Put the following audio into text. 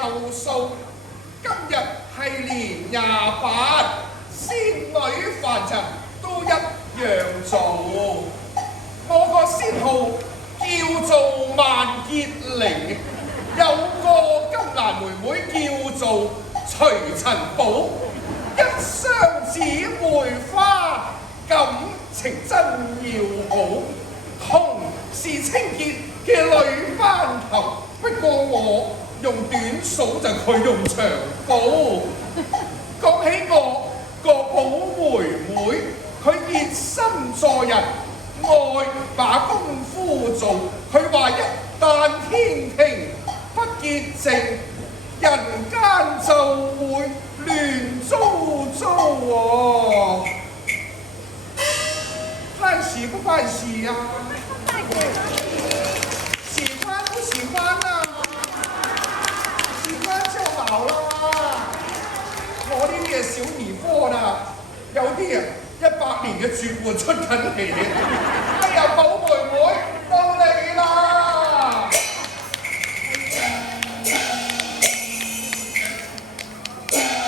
有數。今日係年28，仙女凡塵都一樣做。我個仙號叫做萬潔玲，有個金蘭妹妹叫做徐塵寶，一雙姊妹花，感情真要好，同是清潔嘅女班頭。不過我用短數就佢用長補。講起我個寶妹妹，佢熱心助人，愛把功夫做。佢話一旦天庭不潔淨，人間就會亂糟糟喎。關事不關事啊？喜歡不喜歡啊？喜歡就好啦。我呢啲係小兒科啦，有啲人100年嘅絕活出緊嚟。哎呀，報